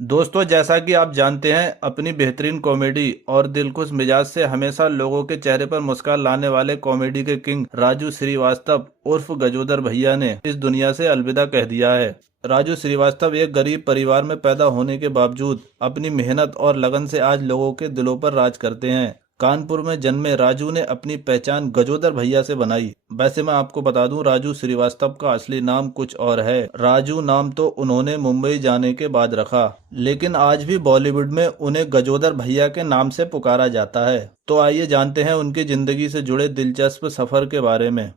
दोस्तों, जैसा कि आप जानते हैं, अपनी बेहतरीन कॉमेडी और दिलखुश मिजाज से हमेशा लोगों के चेहरे पर मुस्कान लाने वाले कॉमेडी के किंग राजू श्रीवास्तव उर्फ गजोदर भैया ने इस दुनिया से अलविदा कह दिया है। राजू श्रीवास्तव एक गरीब परिवार में पैदा होने के बावजूद अपनी मेहनत और लगन से आज लोगों के दिलों पर राज करते हैं। कानपुर में जन्मे राजू ने अपनी पहचान गजोदर भैया से बनाई। वैसे मैं आपको बता दूं, राजू श्रीवास्तव का असली नाम कुछ और है। राजू नाम तो उन्होंने मुंबई जाने के बाद रखा, लेकिन आज भी बॉलीवुड में उन्हें गजोदर भैया के नाम से पुकारा जाता है। तो आइए जानते हैं उनकी जिंदगी से जुड़े दिलचस्प सफर के बारे में।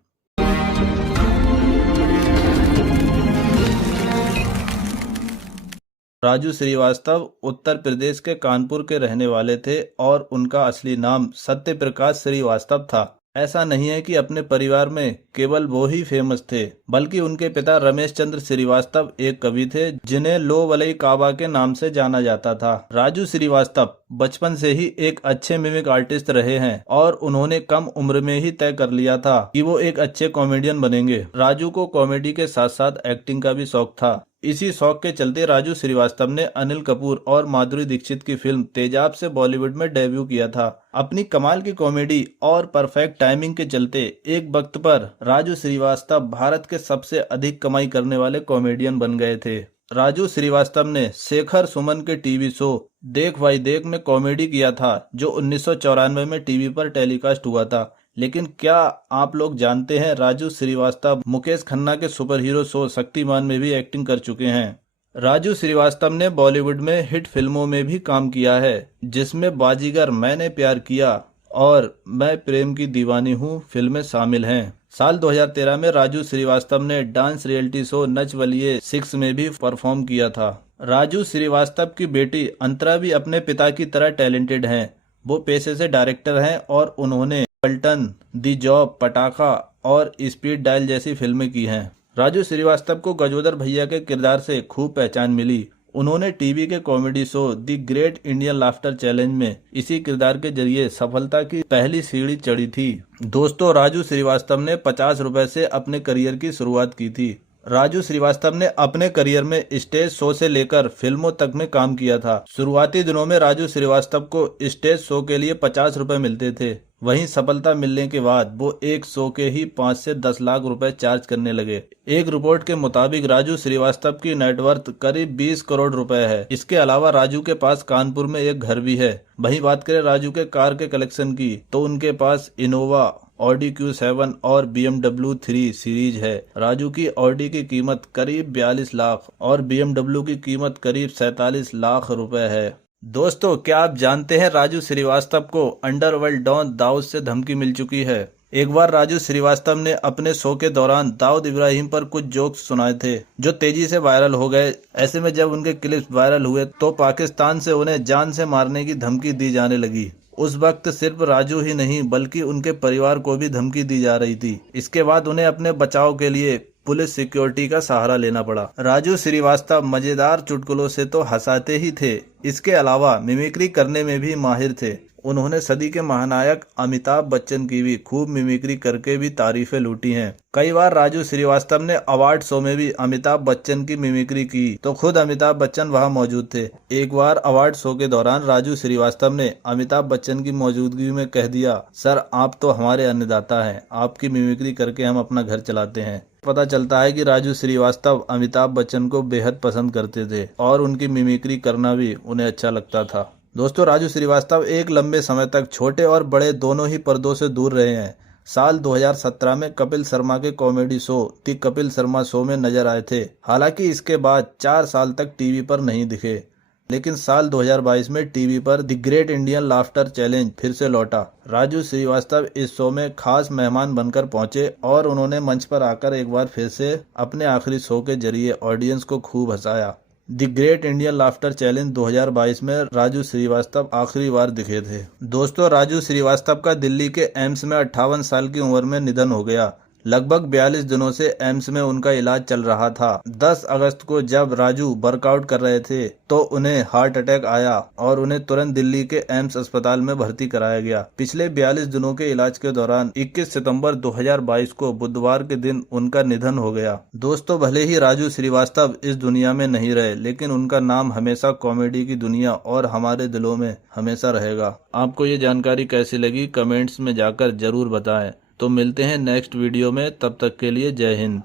राजू श्रीवास्तव उत्तर प्रदेश के कानपुर के रहने वाले थे और उनका असली नाम सत्य प्रकाश श्रीवास्तव था। ऐसा नहीं है कि अपने परिवार में केवल वो ही फेमस थे, बल्कि उनके पिता रमेश चंद्र श्रीवास्तव एक कवि थे जिन्हें लो वलई काबा के नाम से जाना जाता था। राजू श्रीवास्तव बचपन से ही एक अच्छे मिमिक आर्टिस्ट रहे हैं और उन्होंने कम उम्र में ही तय कर लिया था कि वो एक अच्छे कॉमेडियन बनेंगे। राजू को कॉमेडी के साथ साथ एक्टिंग का भी शौक था। इसी शौक के चलते राजू श्रीवास्तव ने अनिल कपूर और माधुरी दीक्षित की फिल्म तेजाब से बॉलीवुड में डेब्यू किया था। अपनी कमाल की कॉमेडी और परफेक्ट टाइमिंग के चलते एक वक्त पर राजू श्रीवास्तव भारत के सबसे अधिक कमाई करने वाले कॉमेडियन बन गए थे। राजू श्रीवास्तव ने शेखर सुमन के टीवी शो देख भाई देख में कॉमेडी किया था, जो 1994 में टीवी पर टेलीकास्ट हुआ था। लेकिन क्या आप लोग जानते हैं, राजू श्रीवास्तव मुकेश खन्ना के सुपर हीरो शो शक्तिमान में भी एक्टिंग कर चुके हैं। राजू श्रीवास्तव ने बॉलीवुड में हिट फिल्मों में भी काम किया है, जिसमें बाजीगर, मैंने प्यार किया और मैं प्रेम की दीवानी हूँ फिल्में शामिल हैं। साल 2013 में राजू श्रीवास्तव ने dance reality show Nach Baliye 6 में भी परफॉर्म किया था। राजू श्रीवास्तव की बेटी अंतरा भी अपने पिता की तरह टैलेंटेड हैं। वो पेशे से डायरेक्टर हैं और उन्होंने पलटन, दी जॉब, पटाखा और स्पीड डायल जैसी फिल्में की हैं। राजू श्रीवास्तव को गजोदर भैया के किरदार से खूब पहचान मिली। उन्होंने टीवी के comedy show the great Indian laughter challenge में इसी किरदार के जरिए सफलता की पहली सीढ़ी चढ़ी थी। दोस्तों, राजू श्रीवास्तव ने 50 रुपए से अपने करियर की शुरुआत की थी। राजू श्रीवास्तव ने अपने करियर में स्टेज शो से लेकर फिल्मों तक में काम किया था। शुरुआती दिनों में राजू श्रीवास्तव को स्टेज शो के लिए 50 रुपए मिलते थे। वहीं सफलता मिलने के बाद वो एक शो के ही 5 से 10 लाख रुपए चार्ज करने लगे। एक रिपोर्ट के मुताबिक राजू श्रीवास्तव की नेटवर्थ करीब 20 करोड़ रुपए है। इसके अलावा राजू के पास कानपुर में एक घर भी है। वहीं बात करें राजू के कार के कलेक्शन की, तो उनके पास इनोवा, ऑडी Q7 और BMW 3 सीरीज है। राजू की ऑडी की कीमत करीब 42 लाख और BMW की कीमत करीब 47 लाख रुपए है। दोस्तों, क्या आप जानते हैं, राजू श्रीवास्तव को अंडरवर्ल्ड डॉन दाऊद से धमकी मिल चुकी है। एक बार राजू श्रीवास्तव ने अपने शो के दौरान दाऊद इब्राहिम पर कुछ जोक्स सुनाए थे, जो तेजी से वायरल हो गए। ऐसे में जब उनके क्लिप्स वायरल हुए तो पाकिस्तान से उन्हें जान से मारने की धमकी दी जाने लगी। उस वक्त सिर्फ राजू ही नहीं, बल्कि उनके परिवार को भी धमकी दी जा रही थी। इसके बाद उन्हें अपने बचाव के लिए पुलिस सिक्योरिटी का सहारा लेना पड़ा। राजू श्रीवास्तव मजेदार चुटकुलों से तो हंसाते ही थे, इसके अलावा मिमिक्री करने में भी माहिर थे। उन्होंने सदी के महानायक अमिताभ बच्चन की भी खूब मिमिक्री करके भी तारीफें लूटी हैं। कई बार राजू श्रीवास्तव ने अवार्ड शो में भी अमिताभ बच्चन की मिमिक्री की, तो खुद अमिताभ बच्चन वहां मौजूद थे। एक बार अवार्ड शो के दौरान राजू श्रीवास्तव ने अमिताभ बच्चन की मौजूदगी में कह दिया, सर आप तो हमारे अन्नदाता हैं, आपकी मिमिक्री करके हम अपना घर चलाते हैं। पता चलता है कि राजू श्रीवास्तव अमिताभ बच्चन को बेहद पसंद करते थे और उनकी मिमिक्री करना भी उन्हें अच्छा लगता था। दोस्तों, राजू श्रीवास्तव एक लंबे समय तक छोटे और बड़े दोनों ही पर्दों से दूर रहे हैं। साल 2017 में कपिल शर्मा के comedy show the Kapil Sharma show में नजर आए थे। हालांकि इसके बाद 4 साल तक टीवी पर नहीं दिखे, लेकिन साल 2022 में टीवी पर the great Indian laughter challenge फिर से लौटा। राजू श्रीवास्तव इस शो में खास मेहमान बनकर पहुंचे और उन्होंने मंच पर आकर एक बार फिर से अपने आखिरी शो के जरिए ऑडियंस को खूब हंसाया। The great Indian laughter challenge 2022 में राजू श्रीवास्तव आखिरी बार दिखे थे। दोस्तों, राजू श्रीवास्तव का दिल्ली के एम्स में 58 साल की उम्र में निधन हो गया। लगभग 42 दिनों से एम्स में उनका इलाज चल रहा था। 10 अगस्त को जब राजू वर्कआउट कर रहे थे तो उन्हें हार्ट अटैक आया और उन्हें तुरंत दिल्ली के एम्स अस्पताल में भर्ती कराया गया। पिछले 42 दिनों के इलाज के दौरान 21 सितंबर 2022 को बुधवार के दिन उनका निधन हो गया। दोस्तों, भले ही राजू श्रीवास्तव इस दुनिया में नहीं रहे, लेकिन उनका नाम हमेशा कॉमेडी की दुनिया और हमारे दिलों में हमेशा रहेगा। आपको ये जानकारी कैसी लगी कमेंट्स में जाकर जरूर बताएं। तो मिलते हैं नेक्स्ट वीडियो में, तब तक के लिए जय हिंद।